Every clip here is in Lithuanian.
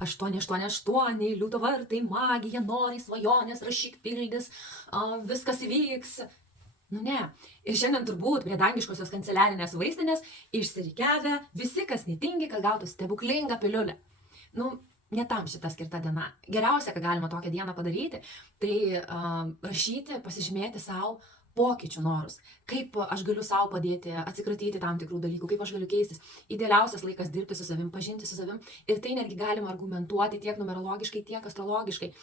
888, liūto vartai, magija, norai, svajonės, rašyk, pildys, viskas įvyks. Nu ne. Ir šiandien turbūt prie dangiškosios kanceliarinės vaistinės išsirikiavę visi, kas netingi, kad gautų stebuklingą piliulę. Nu, ne tam šita skirta diena. Geriausia, ką galima tokią dieną padaryti, tai rašyti, pasižymėti savo pokyčių norus. Kaip aš galiu savo padėti atsikratyti tam tikrų dalykų, kaip aš galiu keistis. Idealiausias laikas dirbti su savim, pažinti su savim. Ir tai netgi galima argumentuoti tiek numerologiškai, tiek astrologiškai.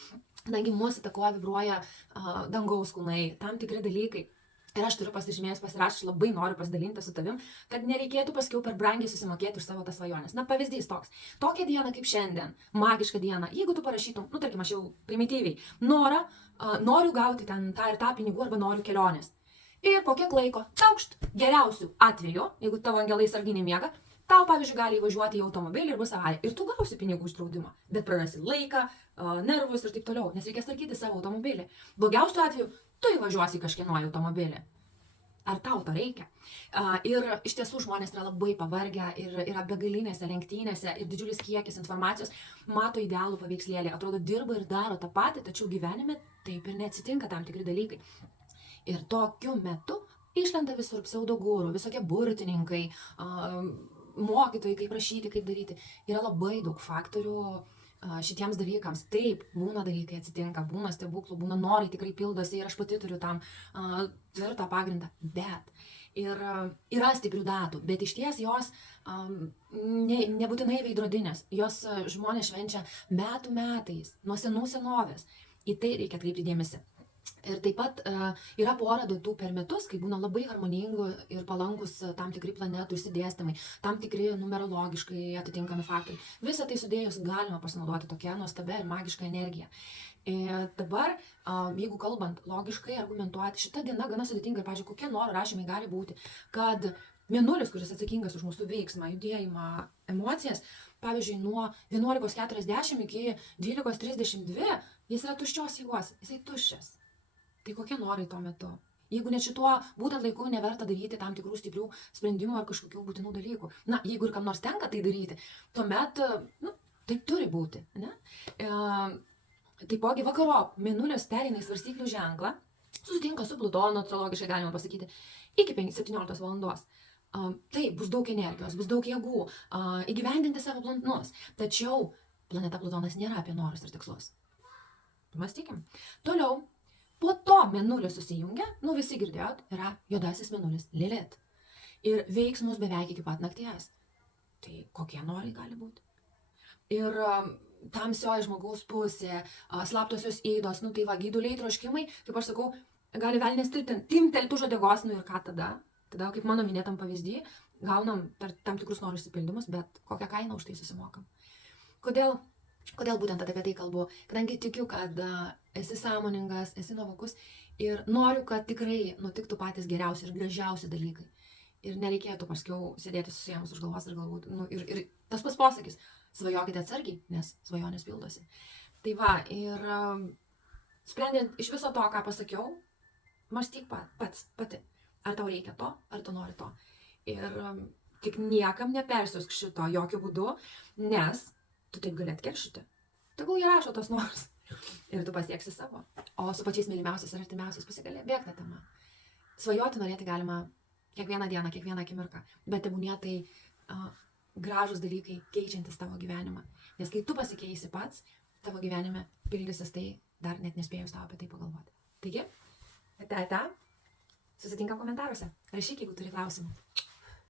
Kadangi mūsų įtakoja, vibruoja dangaus kūnai, tam tikri dalykai. Ir aš turiu pasižymėjęs, pasirašęs, labai noriu pasidalinti su tavim, kad nereikėtų paskiau per brangiai susimokėti už savo tas svajonės. Na, pavyzdys toks. Tokią dieną kaip šiandien, magišką dieną, jeigu tu parašytum, nu, tarkim, aš jau primityviai, noriu gauti ten tą ir tą pinigų arba noriu kelionės. Ir po kiek laiko, taukšt, geriausių atveju, jeigu tavo angelai sarginiai miega, tau, pavyzdžiui, gali įvažiuoti į automobilį ir bus avarija. Ir tu gausi pinigų už draudimą, bet prarasi laiką, nervus ir taip toliau, nes reikės tvarkyti savo automobilį. Blogiausiu atveju, tu įvažiuosi į kažkieno automobilį. Ar tau to reikia? Ir iš tiesų žmonės yra labai pavargę ir yra begalinėse lenktynėse ir didžiulis kiekis informacijos, mato idealų paveikslėlį, atrodo dirba ir daro tą patį, tačiau gyvenime taip ir neatsitinka tam tikri dalykai. Ir tokiu metu išlenda visur pseudogūrų, visokie burtininkai, mokytojai, kaip rašyti, kaip daryti. Yra labai daug faktorių šitiems dalykams. Taip, būna dalykai atsitinka, būna stebuklų, būna norai tikrai pildosi ir aš pati turiu tam tvirtą pagrindą. Bet yra stiprių datų, bet iš ties jos nebūtinai veidrodinės. Jos žmonės švenčia metų metais, nuo senų senovės. Į tai reikia atkreipti dėmesį. Ir taip pat yra pora datų per metus, kai būna labai harmoningų ir palankus tam tikri planetų išsidėstymai, tam tikri numerologiškai atitinkami faktoriai. Visą tai sudėjus galima pasinaudoti tokia nuostabia ir magiška energija. Ir dabar, jeigu kalbant logiškai, argumentuoti, šita diena gana sudėtinga ir, pavyzdžiui, kokie noro rašymai gali būti, kad mėnulis, kuris atsakingas už mūsų veiksmą, judėjimą, emocijas, pavyzdžiui, nuo 11:40 iki 12:32, jis yra tuščios jėgos, jisai tuščias. Tai kokie norai tuo metu? Jeigu net šituo būtent laiku neverta daryti tam tikrų stiprių sprendimų ar kažkokių būtinų dalykų. Na, jeigu ir kam nors tenka tai daryti, tuomet, taip turi būti. Ne? Taipogi vakarop mėnulis pereina į svarstyklių ženklą, susitinka su Plutonu, astrologiškai galima pasakyti, iki 17 valandos. Tai bus daug energijos, bus daug jėgų, įgyvendinti savo planus. Tačiau planeta Plutonas nėra apie norus ir tikslus. Mąstykim. Toliau. Po to mėnulis susijungia, visi girdėjot, yra juodasis mėnulis Lilith. Ir veiks mus beveik iki pat nakties. Tai kokie norai gali būti? Ir tamsioji žmogaus pusė, slaptosios įdos, tai va, gyduliai, troškimai, kaip aš sakau, gali velnės timtelti už uodegos, ir ką tada? Tada, kaip mano minėtam pavyzdį, gaunam tam tikrus norų išsipildymus, bet kokią kainą už tai susimokam. Kodėl būtent apie tai kalbu? Kadangi tikiu, kad esi sąmoningas, esi nuovokus ir noriu, kad tikrai nutiktų patys geriausi ir gražiausi dalykai. Ir nereikėtų paskiau sėdėti susiemus už galvos ir galbūt. Ir tas pats posakis, svajokite atsargiai, nes svajonės pildosi. Tai va, ir sprendžiant iš viso to, ką pasakiau, mąstyk pati. Ar tau reikia to, ar tu nori to. Ir tik niekam nepersiusk šito jokių būdų, nes tu taip gali atkeršyti. Tegul jie rašo tos norus. Ir tu pasieksi savo. O su pačiais mylimiausiais ir artimiausiais pasigali bėgti tą temą. Svajoti norėti galima kiekvieną dieną, kiekvieną akimirką. Bet tebūnie tai gražus dalykai keičiantis tavo gyvenimą. Nes kai tu pasikeisi pats, tavo gyvenime pildysis tai dar net nespėjus tau apie tai pagalvoti. Taigi, susitinkam komentaruose. Rašyk, jeigu turi klausimų.